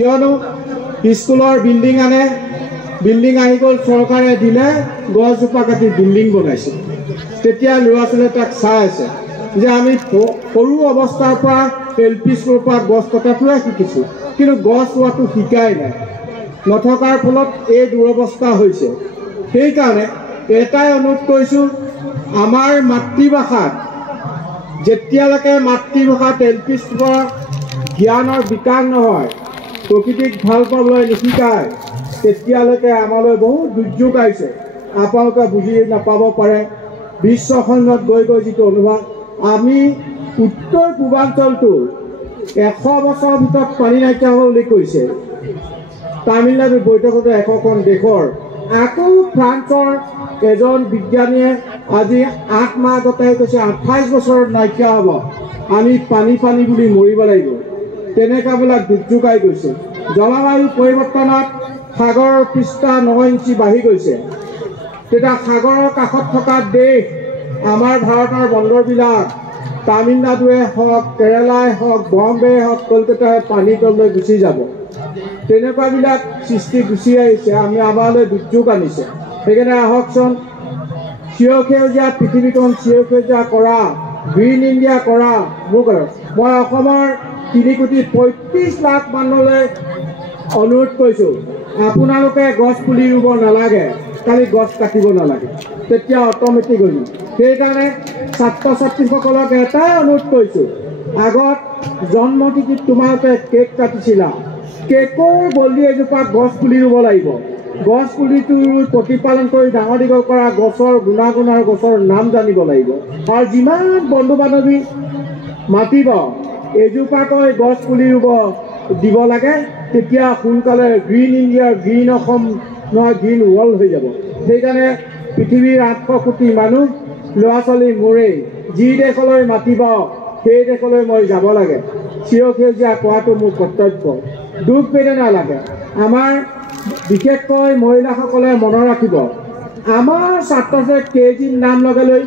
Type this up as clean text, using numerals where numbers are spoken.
কিয়নো স্কুলৰ বিল্ডিং আনে, বিল্ডিং আহি গ'ল, চৰকাৰে দিলে, গছজোপা কাটি বিল্ডিং বনাইছে। তেতিয়া ল'ৰা ছোৱালীয়ে তাক চাই আছে যে আমি সৰু অৱস্থাৰ পৰা LP স্কুলৰ পৰা গছ কটাটোৱে শিকিছোঁ, কিন্তু গছ ৰোৱাটো শিকাই নাই। নথকাৰ ফলত এই দুৰৱস্থা হৈছে। সেইকাৰণে এটাই অনুৰোধ কৰিছোঁ, আমাৰ মাতৃভাষাত যেতিয়ালৈকে মাতৃভাষাত LP স্কুলৰ জ্ঞানৰ বিকাশ নহয়, প্ৰকৃতিক ভাল পাবলৈ নিশিকায়, তেতিয়ালৈকে আমালৈ বহুত দুৰ্যোগ আহিছে। আপোনালোকে বুজি নাপাব পাৰে। বিশ্ব সংঘত গৈ গৈ যিটো অনুভৱ, আমি উত্তৰ পূৰ্বাঞ্চলটো 100 বছৰৰ ভিতৰত পানী নাইকিয়া হ'ব বুলি কৈছে। তামিলনাডুৰ বৈঠকত 100খন দেশৰ, আকৌ ফ্ৰান্সৰ এজন বিজ্ঞানীয়ে আজি 8 মাহ আগতে কৈছে 28 বছৰত নাইকিয়া হ'ব, আমি পানী পানী বুলি মৰিব লাগিব। তেনেকুৱাবিলাক দুৰ্যোগ আহি গৈছে। জলবায়ু পৰিৱৰ্তনত সাগৰৰ পৃষ্ঠা 9 ইঞ্চি বাঢ়ি গৈছে। তেতিয়া সাগৰৰ কাষত থকা দেশ, আমাৰ ভাৰতৰ বন্দৰবিলাক তামিলনাডুৱে হওক, কেৰালাই হওক, বম্বে হওক, কলকাতাই পানী তললৈ গুচি যাব। তেনেকুৱাবিলাক সৃষ্টি গুচি আহিছে, আমালৈ দুৰ্যোগ আনিছে। সেইকাৰণে আহকচোন, সেউজীয়া পৃথিৱীখন সেউজীয়া কৰা, গ্ৰীণ ইণ্ডিয়া কৰা। মই অসমৰ 3,35,00,000 মানুহলৈ অনুৰোধ কৰিছোঁ, আপোনালোকে গছ পুলি ৰুব নালাগে, খালি গছ কাটিব নালাগে, তেতিয়া অট'মেটিক হৈ যাব। সেইকাৰণে ছাত্ৰ ছাত্ৰীসকলক এটাই অনুৰোধ কৰিছোঁ, আগত জন্মতিথিত তোমালোকে কেক কাটিছিলা, কেকৰ বলি এজোপা গছ পুলি ৰুব লাগিব। গছ পুলিটো প্ৰতিপালন কৰি ডাঙৰ দীঘল কৰা, গছৰ গুণাগুণ আৰু গছৰ নাম জানিব লাগিব। আৰু যিমান বন্ধু বান্ধৱী মাতিব, এজোপাকৈ গছ পুলি ৰুব দিব লাগে, তেতিয়া সোনকালে গ্ৰীণ ইণ্ডিয়া, গ্ৰীণ অসম নহয়, গ্ৰীণ ৱৰ্ল্ড হৈ যাব। সেইকাৰণে পৃথিৱীৰ 800 কোটি মানুহ ল'ৰা ছোৱালী মোৰেই, যি দেশলৈ মাতিব সেই দেশলৈ মই যাব লাগে। সেউজীয়া কৰাটো মোৰ কৰ্তব্য। দুখ বেদনা লাগে। আমাৰ বিশেষকৈ মহিলাসকলে মনত ৰাখিব, আমাৰ ছাত্ৰ ছাত্ৰীৰ কেইদিন নাম লগালৈ